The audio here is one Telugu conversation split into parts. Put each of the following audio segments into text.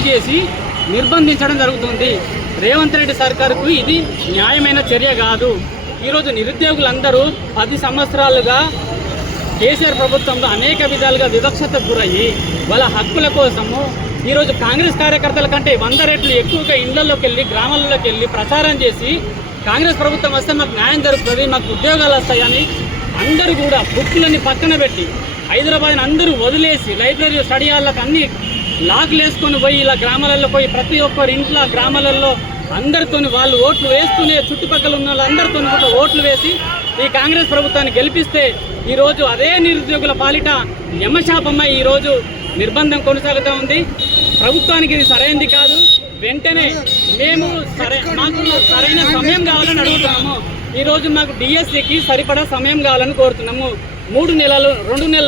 అరెస్టు చేసి నిర్బంధించడం జరుగుతుంది. రేవంత్ రెడ్డి సర్కారుకు ఇది న్యాయమైన చర్య కాదు. ఈరోజు నిరుద్యోగులందరూ 10 సంవత్సరాలుగా కేసీఆర్ ప్రభుత్వంలో అనేక విధాలుగా వివక్షతకు గురయ్యి వాళ్ళ హక్కుల కోసము ఈరోజు కాంగ్రెస్ కార్యకర్తల కంటే 100 రెట్లు ఎక్కువగా ఇళ్లలోకి వెళ్ళి గ్రామాలలోకి వెళ్ళి ప్రచారం చేసి కాంగ్రెస్ ప్రభుత్వం వస్తే మాకు న్యాయం జరుగుతుంది, మాకు ఉద్యోగాలు వస్తాయని అందరూ కూడా బుక్కులని పక్కన పెట్టి హైదరాబాద్ని అందరూ వదిలేసి లైబ్రరీ స్టడీ హాల్లకు అన్ని లాక్లు వేసుకొని పోయి ఇలా గ్రామాలలో పోయి ప్రతి ఒక్కరి ఇంట్లో గ్రామాలలో అందరితో వాళ్ళు ఓట్లు వేస్తూనే చుట్టుపక్కల ఉన్న వాళ్ళందరితో కూడా ఓట్లు వేసి ఈ కాంగ్రెస్ ప్రభుత్వాన్ని గెలిపిస్తే ఈరోజు అదే నిరుద్యోగుల పాలిట యమశాపమ్మ ఈరోజు నిర్బంధం కొనసాగుతూ ఉంది. ప్రభుత్వానికి ఇది సరైనది కాదు. వెంటనే మేము మాకు సరైన సమయం కావాలని అడుగుతున్నాము. ఈరోజు మాకు డిఎస్సికి సరిపడా సమయం కావాలని కోరుతున్నాము. 2 నెలల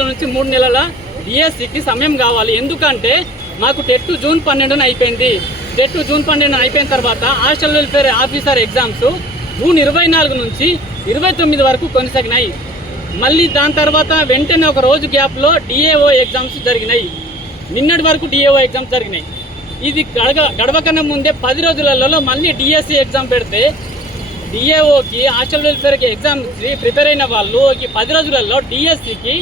నుంచి 3 నెలల డిఎస్సికి సమయం కావాలి. ఎందుకంటే మాకు టెట్ జూన్ 12న అయిపోయింది. టెట్ జూన్ 12న అయిపోయిన తర్వాత hostel welfare officer exams June 24 నుంచి 29 వరకు కొనసాగినాయి. మళ్ళీ దాని తర్వాత వెంటనే ఒక రోజు గ్యాప్లో డిఏఓ ఎగ్జామ్స్ జరిగినాయి. నిన్నటి వరకు డిఏఓ ఎగ్జామ్స్ జరిగినాయి. ఇది గడవకన్నా ముందే 10 రోజులలో మళ్ళీ డిఎస్సి ఎగ్జామ్ పెడితే డిఏఓకి హాస్టల్ వెల్ఫేర్కి ఎగ్జామ్కి ప్రిపేర్ అయిన వాళ్ళు ఈ 10 రోజులలో డిఎస్సికి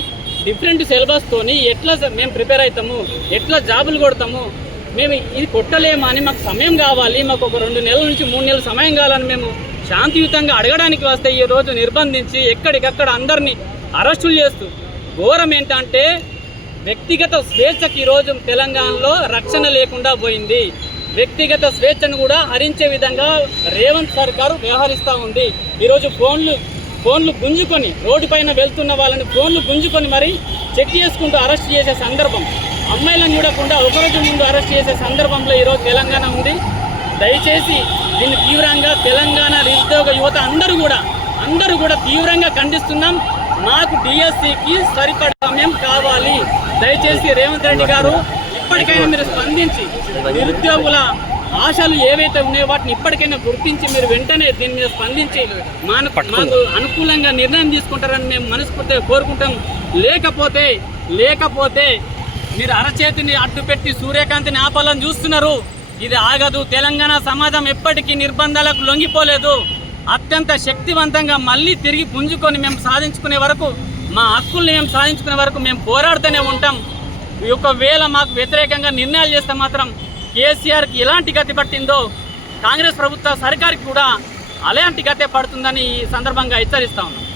డిఫరెంట్ సిలబస్తోని ఎట్లా మేము ప్రిపేర్ అవుతాము, ఎట్లా జాబులు కొడతాము, మేము ఇది కొట్టలేమా అని మాకు సమయం కావాలి, మాకు ఒక 2 నెలల నుంచి 3 నెలల సమయం కావాలని మేము శాంతియుతంగా అడగడానికి వస్తే ఈరోజు నిర్బంధించి ఎక్కడికక్కడ అందరినీ అరెస్టులు చేస్తూ ఘోరం ఏంటంటే వ్యక్తిగత స్వేచ్ఛకి ఈరోజు తెలంగాణలో రక్షణ లేకుండా పోయింది. వ్యక్తిగత స్వేచ్ఛను కూడా హరించే విధంగా రేవంత్ సర్కారు వ్యవహరిస్తూ ఉంది. ఈరోజు ఫోన్లు గుంజుకొని రోడ్డు పైన వెళ్తున్న వాళ్ళని ఫోన్లు గుంజుకొని మరి చెక్ చేసుకుంటూ అరెస్ట్ చేసే సందర్భం, అమ్మాయిలను చూడకుండా ఒకరోజు ముందు అరెస్ట్ చేసే సందర్భంలో ఈరోజు తెలంగాణ ఉంది. దయచేసి దీన్ని తీవ్రంగా తెలంగాణ నిరుద్యోగ యువత అందరూ కూడా తీవ్రంగా ఖండిస్తున్నాం. మాకు డిఎస్సికి సరిపడా సమయం కావాలి. దయచేసి రేవంత్ రెడ్డి గారు ఇప్పటికైనా మీరు స్పందించి నిరుద్యోగుల ఆశలు ఏవైతే ఉన్నాయో వాటిని ఇప్పటికైనా గుర్తించి మీరు వెంటనే దీని మీద స్పందించి మాకు అనుకూలంగా నిర్ణయం తీసుకుంటారని మేము మనస్ఫూర్తిగా కోరుకుంటాం. లేకపోతే మీరు అరచేతిని అడ్డుపెట్టి సూర్యకాంతిని ఆపాలని చూస్తున్నారు. ఇది ఆగదు. తెలంగాణ సమాజం ఎప్పటికీ నిర్బంధాలకు లొంగిపోలేదు. అత్యంత శక్తివంతంగా మళ్ళీ తిరిగి పుంజుకొని మేము సాధించుకునే వరకు, మా హక్కుల్ని మేము సాధించుకునే వరకు మేము పోరాడుతూనే ఉంటాం. ఒకవేళ మాకు వ్యతిరేకంగా నిర్ణయాలు చేస్తే మాత్రం కేసీఆర్కి ఎలాంటి గతి పట్టిందో కాంగ్రెస్ ప్రభుత్వ సర్కార్కి కూడా అలాంటి గతే పడుతుందని ఈ సందర్భంగా హెచ్చరిస్తా ఉన్నాం.